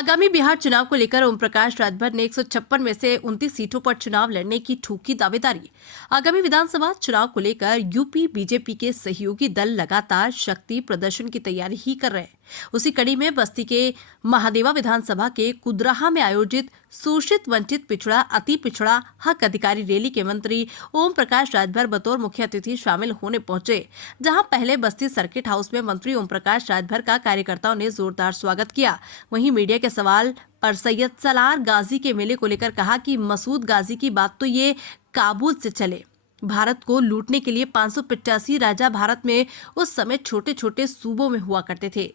आगामी बिहार चुनाव को लेकर ओम प्रकाश राजभर ने 156 में से 29 सीटों पर चुनाव लड़ने की ठोकी दावेदारी। आगामी विधानसभा चुनाव को लेकर यूपी बीजेपी के सहयोगी दल लगातार शक्ति प्रदर्शन की तैयारी ही कर रहे हैं। उसी कड़ी में बस्ती के महादेवा विधानसभा के कुदराहा में आयोजित शोषित वंचित पिछड़ा अति पिछड़ा हक अधिकारी रैली के मंत्री ओम प्रकाश राजभर बतौर मुख्य अतिथि शामिल होने पहुंचे, जहां पहले बस्ती सर्किट हाउस में मंत्री ओम प्रकाश राजभर का कार्यकर्ताओं ने जोरदार स्वागत किया। वहीं मीडिया के सवाल पर सैयद सलार गाजी के मेले को लेकर कहा कि मसूद गाजी की बात तो ये काबुल से चले। भारत को लूटने के लिए 585 राजा भारत में उस समय छोटे छोटे सूबों में हुआ करते थे।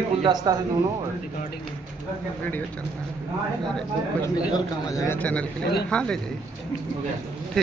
गुलदस्ता से दोनों वीडियो चल रहा है, कुछ भी और काम आ जाएगा चैनल के लिए। हाँ ले जाइए।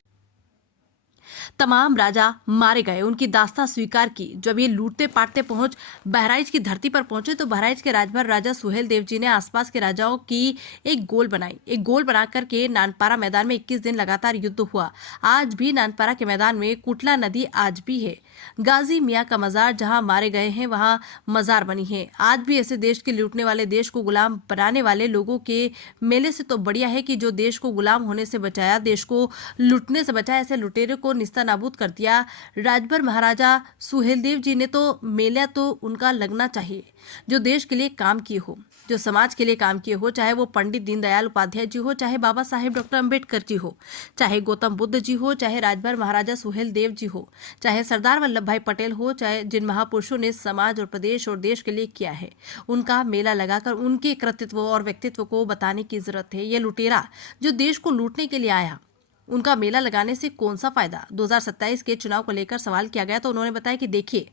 तमाम राजा मारे गए, उनकी दास्तां स्वीकार की। जब ये लूटते पाटते पहुंच बहराइच की धरती पर पहुंचे तो बहराइच के राजभर राजा सुहेल देव जी ने आसपास के राजाओं की एक गोल बनाई। एक गोल बनाकर के नानपारा मैदान में 21 दिन लगातार युद्ध हुआ। आज भी नानपारा के मैदान में कुटला नदी आज भी है। गाजी मियाँ का मजार जहां मारे गए हैं वहां मजार बनी है। आज भी ऐसे देश के लूटने वाले, देश को गुलाम बनाने वाले लोगों के मेले से तो बढ़िया है कि जो देश को गुलाम होने से बचाया, देश को लूटने से बचाया, ऐसे लुटेरे को निस्तानाबूद कर दिया। राजभर महाराजा सुहेलदेव जी ने तो मेला तो उनका लगना चाहिए जो देश के लिए काम किए हो, जो समाज के लिए काम किए हो, चाहे वो पंडित दीनदयाल उपाध्याय जी हो, चाहे बाबा साहेब डॉक्टर अंबेडकर जी हो, चाहे गौतम बुद्ध जी हो, चाहे राजभर महाराजा सुहेलदेव जी हो, चाहे सरदार वल्लभ भाई पटेल हो, चाहे जिन महापुरुषों ने समाज और प्रदेश और देश के लिए किया है, उनका मेला लगाकर उनके कृतित्व और व्यक्तित्व को बताने की जरूरत है। ये लुटेरा जो देश को लूटने के लिए आया, उनका मेला लगाने से कौन सा फायदा। 2027 के चुनाव को लेकर सवाल किया गया तो उन्होंने बताया कि देखिए,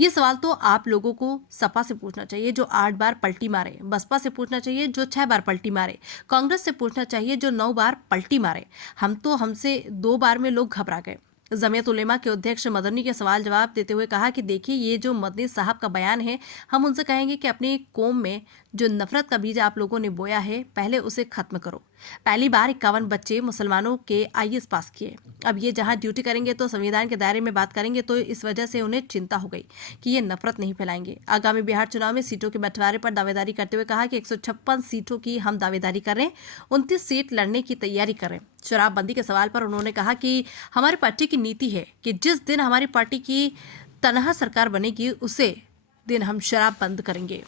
ये सवाल तो आप लोगों को सपा से पूछना चाहिए जो 8 बार पलटी मारे, बसपा से पूछना चाहिए जो 6 बार पलटी मारे, कांग्रेस से पूछना चाहिए जो 9 बार पलटी मारे। हमसे 2 बार में लोग घबरा गए। जमीयत उलेमा के अध्यक्ष मदनी के सवाल जवाब देते हुए कहा कि देखिए, ये जो मदनी साहब का बयान है, हम उनसे कहेंगे कि अपनी कौम में जो नफरत का बीज आप लोगों ने बोया है, पहले उसे खत्म करो। पहली बार 51 बच्चे मुसलमानों के आईएएस पास किए। अब ये जहां ड्यूटी करेंगे तो संविधान के दायरे में बात करेंगे, तो इस वजह से उन्हें चिंता हो गई कि ये नफरत नहीं फैलाएंगे। आगामी बिहार चुनाव में सीटों के बंटवारे पर दावेदारी करते हुए कहा कि 156 सीटों की हम दावेदारी कर रहे हैं, 29 सीट लड़ने की तैयारी कर रहे हैं। शराबबंदी के सवाल पर उन्होंने कहा कि हमारी पार्टी की नीति है कि जिस दिन हमारी पार्टी की तनहा सरकार बनेगी, उसे दिन हम शराब बंद करेंगे।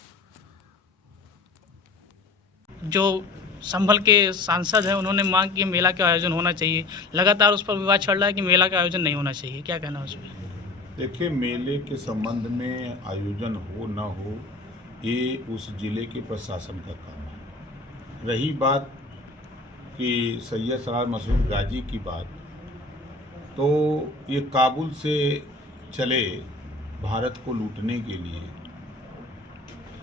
जो संभल के सांसद हैं, उन्होंने मांग की मेला का आयोजन होना चाहिए। लगातार उस पर विवाद चल रहा है कि मेला का आयोजन नहीं होना चाहिए, क्या कहना है उसमें? देखिए, मेले के संबंध में आयोजन हो ना हो, ये उस जिले के प्रशासन का काम है। रही बात कि सैयद सलार मसूद गाजी की बात, तो ये काबुल से चले भारत को लूटने के लिए।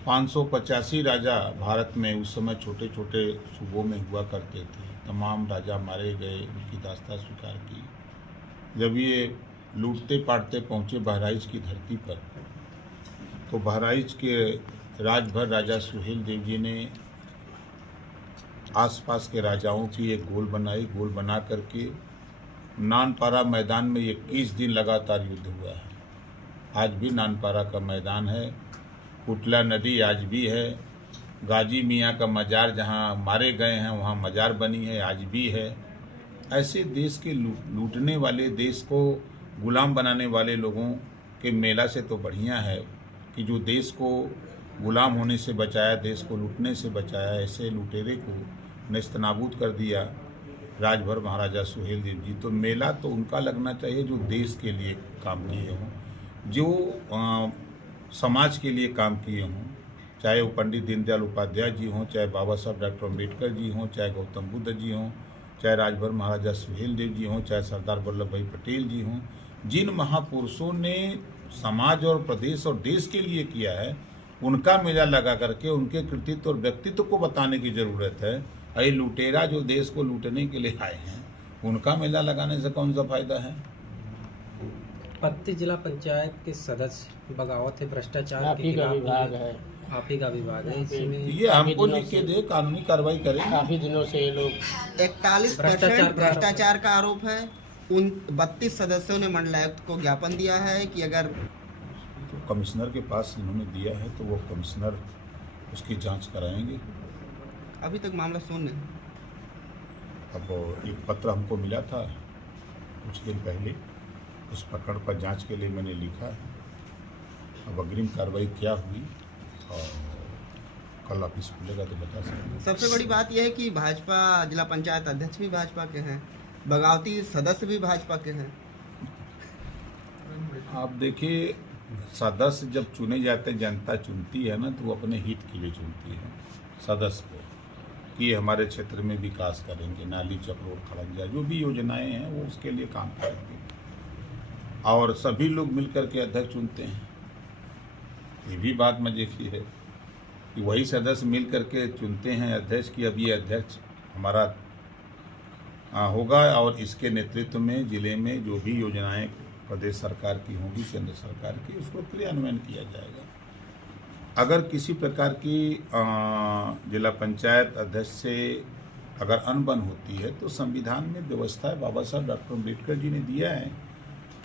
585 राजा भारत में उस समय छोटे छोटे सूबों में हुआ करते थे। तमाम राजा मारे गए, उनकी दास्तां स्वीकार की। जब ये लूटते पाटते पहुँचे बहराइच की धरती पर, तो बहराइच के राजभर राजा सुहेल देव जी ने आसपास के राजाओं की एक गोल बनाई। गोल बना करके नानपारा मैदान में 21 दिन लगातार युद्ध हुआ है। आज भी नानपारा का मैदान है, कुटला नदी आज भी है, गाजी मियाँ का मजार जहाँ मारे गए हैं वहाँ मजार बनी है, आज भी है। ऐसे देश के लूटने वाले, देश को गुलाम बनाने वाले लोगों के मेला से तो बढ़िया है कि जो देश को गुलाम होने से बचाया, देश को लूटने से बचाया, ऐसे लुटेरे को नेस्तनाबूद कर दिया राजभर महाराजा सुहेल देव जी। तो मेला तो उनका लगना चाहिए जो देश के लिए काम किए हों, जो समाज के लिए काम किए हों, चाहे वो पंडित दीनदयाल उपाध्याय जी हों, चाहे बाबा साहब डॉक्टर अंबेडकर जी हों, चाहे गौतम बुद्ध जी हों, चाहे राजभर महाराजा सुहेल देव जी हों, चाहे सरदार वल्लभ भाई पटेल जी हों। जिन महापुरुषों ने समाज और प्रदेश और देश के लिए किया है, उनका मेला लगा करके उनके कृतित्व और व्यक्तित्व को बताने की ज़रूरत है। ये लुटेरा जो देश को लूटने के लिए आए हैं, उनका मेला लगाने से कौन सा फायदा है? पत्ती जिला पंचायत के सदस्य बगावत है, भ्रष्टाचार आप के ही का खिलाफ विभाग है। आप ही का विभाग है, इसमें ये हमको लिख के दे, कानूनी कार्रवाई करें। काफी दिनों से ये लोग 41% भ्रष्टाचार का आरोप है। उन 32 सदस्यों ने मंडलायुक्त को ज्ञापन दिया है कि अगर कमिश्नर के पास इन्होंने दिया है तो वो कमिश्नर उसकी जांच कराएंगे। अभी तक मामला शून्य है। अब एक पत्र हमको मिला था कुछ दिन पहले, उस प्रकरण पर जांच के लिए मैंने लिखा है। अब अग्रिम कार्रवाई क्या हुई और कल ऑफिस खुलेगा तो बता सकते। सबसे बड़ी बात यह है कि भाजपा जिला पंचायत अध्यक्ष भी भाजपा के हैं, बगावती सदस्य भी भाजपा के हैं। आप देखिए, सदस्य जब चुने जाते हैं, जनता चुनती है ना, तो वो अपने हित के लिए चुनती है सदस्य को कि ये हमारे क्षेत्र में विकास करेंगे, नाली चक्रोड खड़ंजा जो भी योजनाएं हैं वो उसके लिए काम करेंगे। और सभी लोग मिलकर के अध्यक्ष चुनते हैं। ये भी बात मजे की है कि वही सदस्य मिल करके चुनते हैं अध्यक्ष की अब ये अध्यक्ष हमारा होगा और इसके नेतृत्व में जिले में जो भी योजनाएं प्रदेश सरकार की होंगी, केंद्र सरकार की, उसको क्रियान्वयन किया जाएगा। अगर किसी प्रकार की जिला पंचायत अध्यक्ष से अगर अनबन होती है तो संविधान में व्यवस्था है, बाबा साहब डॉक्टर अम्बेडकर जी ने दिया है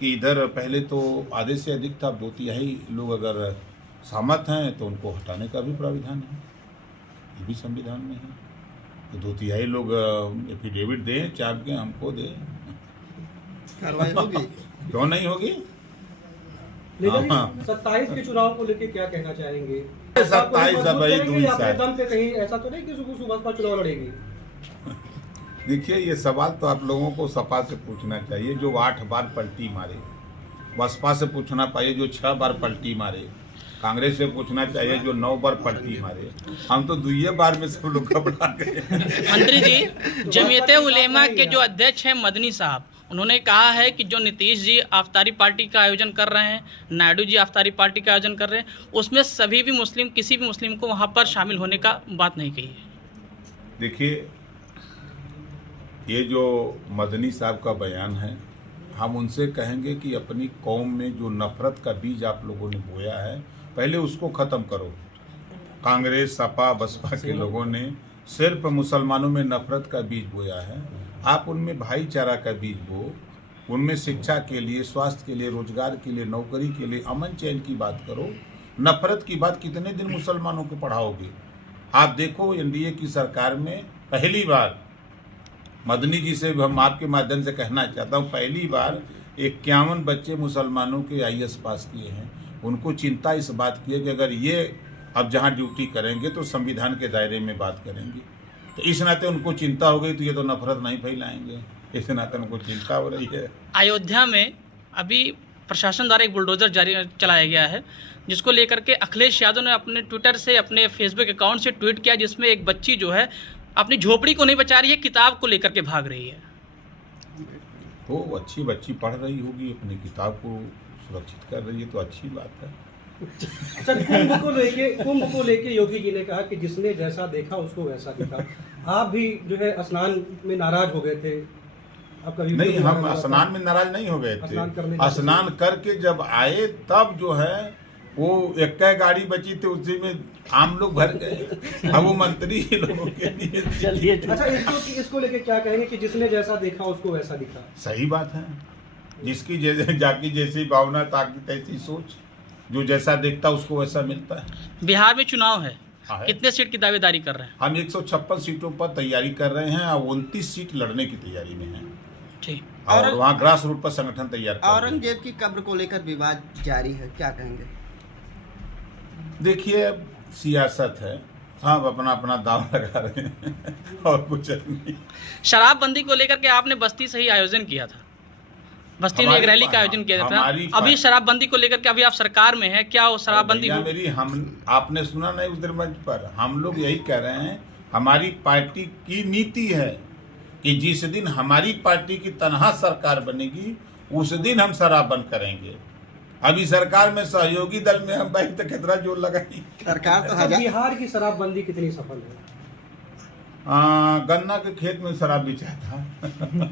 कि इधर पहले तो आधे से अधिक था, 2/3 लोग अगर सहमत हैं तो उनको हटाने का भी प्राविधान है, ये भी संविधान में है। तो 2/3 लोग एफिडेविट दें, चाप के हमको दें, कार्रवाई होगी। क्यों नहीं होगी? लेकिन हाँ। 27 के चुनाव को लेके क्या कहना चाहेंगे? 27 अब वही दूरी अपने साथ। दम पे कहीं ऐसा तो नहीं कि सुबह चुनाव लड़ेगी? देखिए, ये सवाल तो आप लोगों को सपा से पूछना चाहिए जो 8 बार पलटी मारे, बसपा से पूछना चाहिए जो 6 बार पलटी मारे, कांग्रेस से पूछना चाहिए जो 9 बार पलटी मारे। हम तो 2 बार में सब लोग घबरा गए। मंत्री जी, जमीयते उलेमा के जो अध्यक्ष हैं मदनी साहब, उन्होंने कहा है कि जो नीतीश जी अफ्तारी पार्टी का आयोजन कर रहे हैं, नायडू जी अफ्तारी पार्टी का आयोजन कर रहे हैं, उसमें सभी भी मुस्लिम, किसी भी मुस्लिम को वहाँ पर शामिल होने का बात नहीं कही है। देखिए, ये जो मदनी साहब का बयान है, हम उनसे कहेंगे कि अपनी कौम में जो नफरत का बीज आप लोगों ने बोया है, पहले उसको ख़त्म करो। कांग्रेस, सपा, बसपा के लोगों ने सिर्फ मुसलमानों में नफरत का बीज बोया है। आप उनमें भाईचारा का बीज बो, उनमें शिक्षा के लिए, स्वास्थ्य के लिए, रोजगार के लिए, नौकरी के लिए, अमन चैन की बात करो। नफरत की बात कितने दिन मुसलमानों को पढ़ाओगे? आप देखो, एनडीए की सरकार में पहली बार, मदनी जी से हम आपके माध्यम से कहना चाहता हूँ, पहली बार 51 बच्चे मुसलमानों के IAS पास किए हैं। उनको चिंता इस बात की है कि अगर ये अब जहाँ ड्यूटी करेंगे तो संविधान के दायरे में बात करेंगे, तो इस नाते उनको चिंता हो गई तो ये तो नफरत नहीं फैलाएंगे, इस नाते उनको चिंता हो रही है। अयोध्या में अभी प्रशासन द्वारा एक बुलडोजर जारी चलाया गया है, जिसको लेकर के अखिलेश यादव ने अपने ट्विटर से, अपने फेसबुक अकाउंट से ट्वीट किया, जिसमें एक बच्ची जो है अपनी झोपड़ी को नहीं बचा रही है, किताब को लेकर के भाग रही है। तो अच्छी बच्ची पढ़ रही होगी, अपनी किताब को सुरक्षित कर रही है, तो अच्छी बात है। सर, कुंभ को लेके योगी जी ने कहा कि जिसने जैसा देखा उसको वैसा दिखा। आप भी जो है स्नान में नाराज हो गए थे। आपका नहीं, हम स्नान में नाराज नहीं हो गए थे। स्नान करके जब आए तब जो है वो एक गाड़ी बची थी, उसी में आम लोग भर गए। अब वो मंत्री लोगों के लिए चलिए। अच्छा, इसको लेके क्या कहेंगे कि जिसने जैसा देखा उसको वैसा दिखा? सही बात है। जिसकी जाकी जैसी भावना, ताकि तैसी सोच, जो जैसा देखता उसको वैसा मिलता है। बिहार में चुनाव है, है। कितने सीट की दावेदारी कर रहे हैं? हम 156 सीटों पर तैयारी कर रहे हैं और 29 सीट लड़ने की तैयारी में हैं। ठीक। और वहाँ ग्रास रूट पर संगठन तैयार कर रहे हैं। औरंगजेब की कब्र को लेकर विवाद जारी है, क्या कहेंगे? देखिए, सियासत है, सब अपना अपना दाव लगा रहे हैं और कुछ नहीं। शराबबंदी को लेकर के आपने बस्ती से ही आयोजन किया था, बस्ती में एक रैली का आयोजन किया था। अभी शराबबंदी को लेकर के अभी आप सरकार में हैं, क्या वो शराबबंदी हो? मेरी आपने सुना नहीं उधर मंच पर, हम लोग यही कह रहे हैं, हमारी पार्टी की नीति है कि जिस दिन हमारी पार्टी की तनहा सरकार बनेगी उस दिन हम शराब बंद करेंगे। अभी सरकार में सहयोगी दल में हम भाई तो कितना जोर लगाई। सरकार तो बिहार की शराबबंदी कितनी सफल है? गन्ना के खेत में शराब बेचा था।